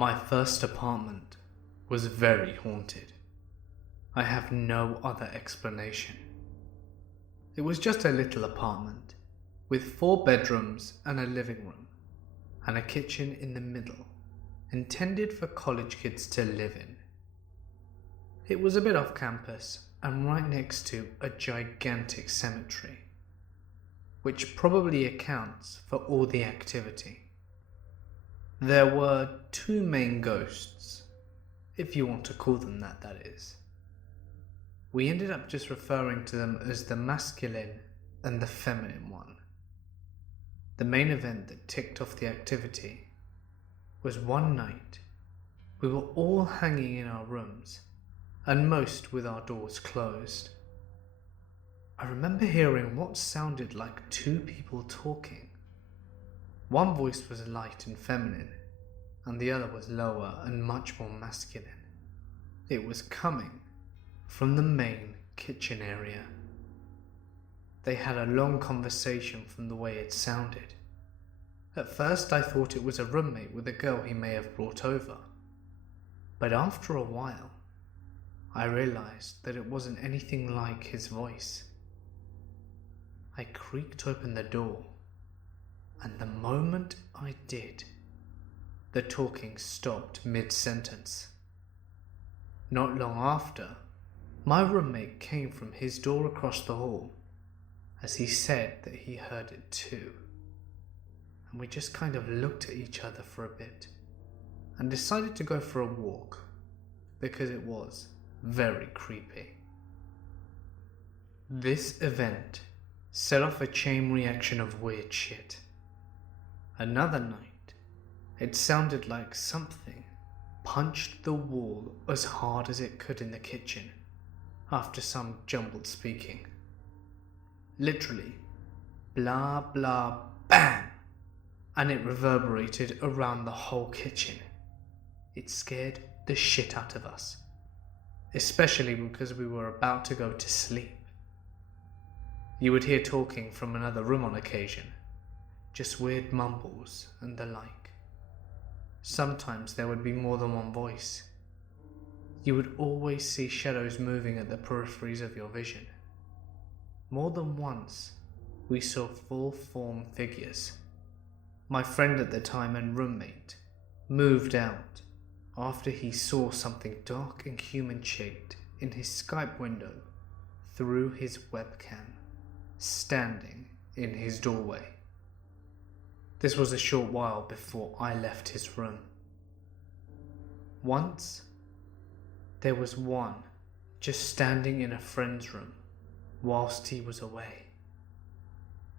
My first apartment was very haunted. I have no other explanation. It was just a little apartment with 4 bedrooms and a living room and a kitchen in the middle, intended for college kids to live in. It was a bit off campus and right next to a gigantic cemetery, which probably accounts for all the activity. There were 2 main ghosts, if you want to call them that, that is. We ended up just referring to them as the masculine and the feminine one. The main event that ticked off the activity was one night we were all hanging in our rooms, and most with our doors closed. I remember hearing what sounded like 2 people talking. One voice was light and feminine, and the other was lower and much more masculine. It was coming from the main kitchen area. They had a long conversation from the way it sounded. At first I thought it was a roommate with a girl he may have brought over, but after a while I realized that it wasn't anything like his voice. I creaked open the door, and the moment I did, the talking stopped mid-sentence. Not long after, my roommate came from his door across the hall, as he said that he heard it too. And we just kind of looked at each other for a bit, and decided to go for a walk, because it was very creepy. This event set off a chain reaction of weird shit. Another night, it sounded like something punched the wall as hard as it could in the kitchen after some jumbled speaking. Literally, blah blah bam, and it reverberated around the whole kitchen. It scared the shit out of us, especially because we were about to go to sleep. You would hear talking from another room on occasion, just weird mumbles and the like. Sometimes there would be more than one voice. You would always see shadows moving at the peripheries of your vision. More than once, we saw full-form figures. My friend at the time and roommate moved out after he saw something dark and human-shaped in his Skype window through his webcam, standing in his doorway. This was a short while before I left his room. Once, there was one just standing in a friend's room whilst he was away.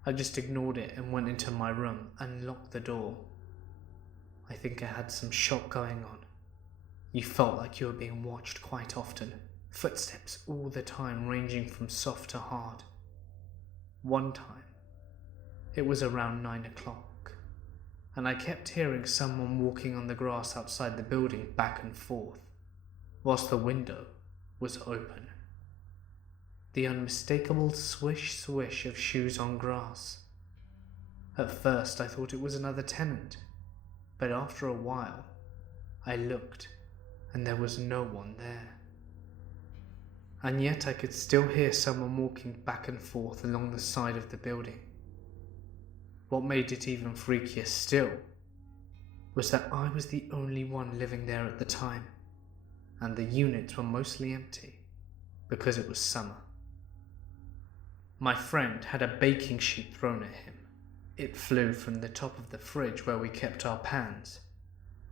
I just ignored it and went into my room and locked the door. I think I had some shock going on. You felt like you were being watched quite often, footsteps all the time ranging from soft to hard. One time, it was around 9 o'clock, and I kept hearing someone walking on the grass outside the building back and forth, whilst the window was open. The unmistakable swish-swish of shoes on grass. At first I thought it was another tenant, but after a while I looked and there was no one there. And yet I could still hear someone walking back and forth along the side of the building. What made it even freakier still was that I was the only one living there at the time, and the units were mostly empty because it was summer. My friend had a baking sheet thrown at him. It flew from the top of the fridge where we kept our pans,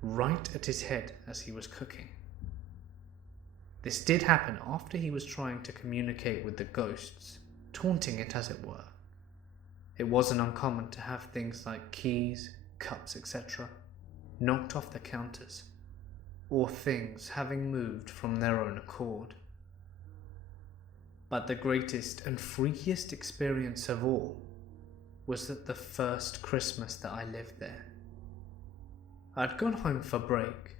right at his head as he was cooking. This did happen after he was trying to communicate with the ghosts, taunting it as it were. It wasn't uncommon to have things like keys, cups, etc. knocked off the counters, or things having moved from their own accord. But the greatest and freakiest experience of all was that the first Christmas that I lived there. I'd gone home for break,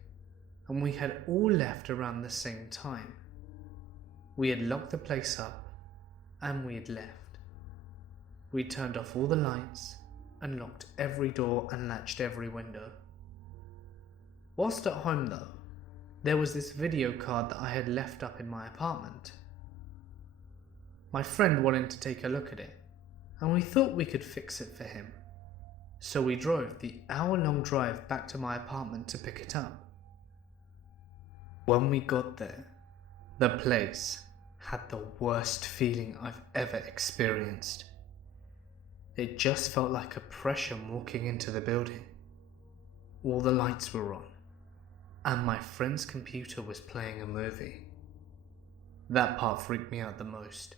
and we had all left around the same time. We had locked the place up, and we had left. We turned off all the lights, and locked every door and latched every window. Whilst at home though, there was this video card that I had left up in my apartment. My friend wanted to take a look at it, and we thought we could fix it for him. So we drove the hour-long drive back to my apartment to pick it up. When we got there, the place had the worst feeling I've ever experienced. It just felt like oppression walking into the building. All the lights were on, and my friend's computer was playing a movie. That part freaked me out the most,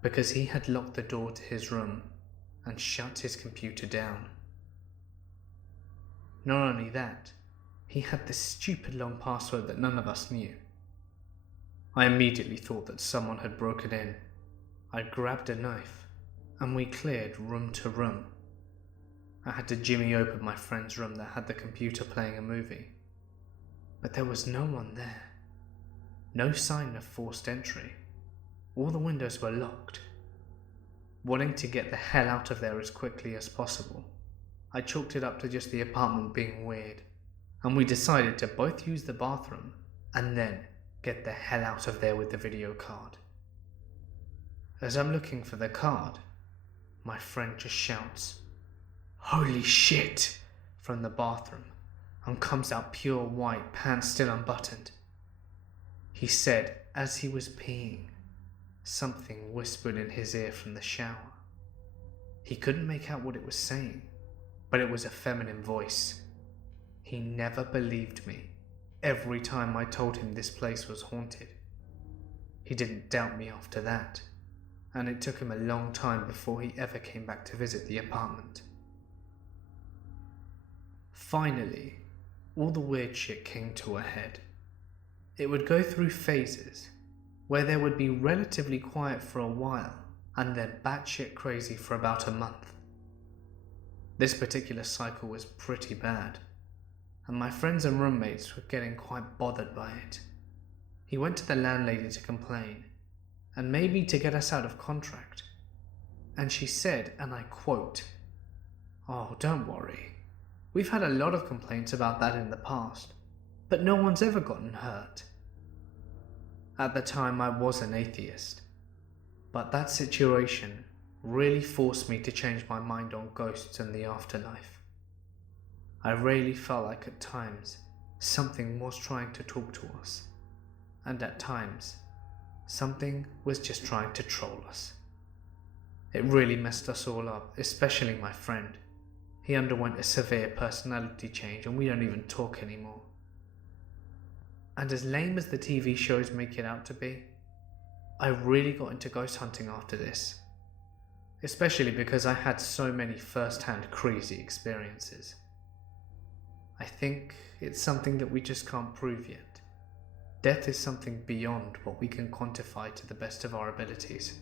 because he had locked the door to his room and shut his computer down. Not only that, he had this stupid long password that none of us knew. I immediately thought that someone had broken in. I grabbed a knife, and we cleared room to room. I had to jimmy open my friend's room that had the computer playing a movie. But there was no one there. No sign of forced entry. All the windows were locked. Wanting to get the hell out of there as quickly as possible, I chalked it up to just the apartment being weird, and we decided to both use the bathroom and then get the hell out of there with the video card. As I'm looking for the card, my friend just shouts, "Holy shit!" from the bathroom and comes out pure white, pants still unbuttoned. He said as he was peeing, something whispered in his ear from the shower. He couldn't make out what it was saying, but it was a feminine voice. He never believed me every time I told him this place was haunted. He didn't doubt me after that, and it took him a long time before he ever came back to visit the apartment. Finally, all the weird shit came to a head. It would go through phases, where there would be relatively quiet for a while, and then batshit crazy for about a month. This particular cycle was pretty bad, and my friends and roommates were getting quite bothered by it. He went to the landlady to complain, and maybe to get us out of contract. And she said, and I quote, "Oh, don't worry. We've had a lot of complaints about that in the past, but no one's ever gotten hurt." At the time, I was an atheist, but that situation really forced me to change my mind on ghosts and the afterlife. I really felt like at times something was trying to talk to us, and at times something was just trying to troll us. It really messed us all up, especially my friend. He underwent a severe personality change, and we don't even talk anymore. And as lame as the TV shows make it out to be, I really got into ghost hunting after this, especially because I had so many first-hand crazy experiences. I think it's something that we just can't prove yet. Death is something beyond what we can quantify to the best of our abilities.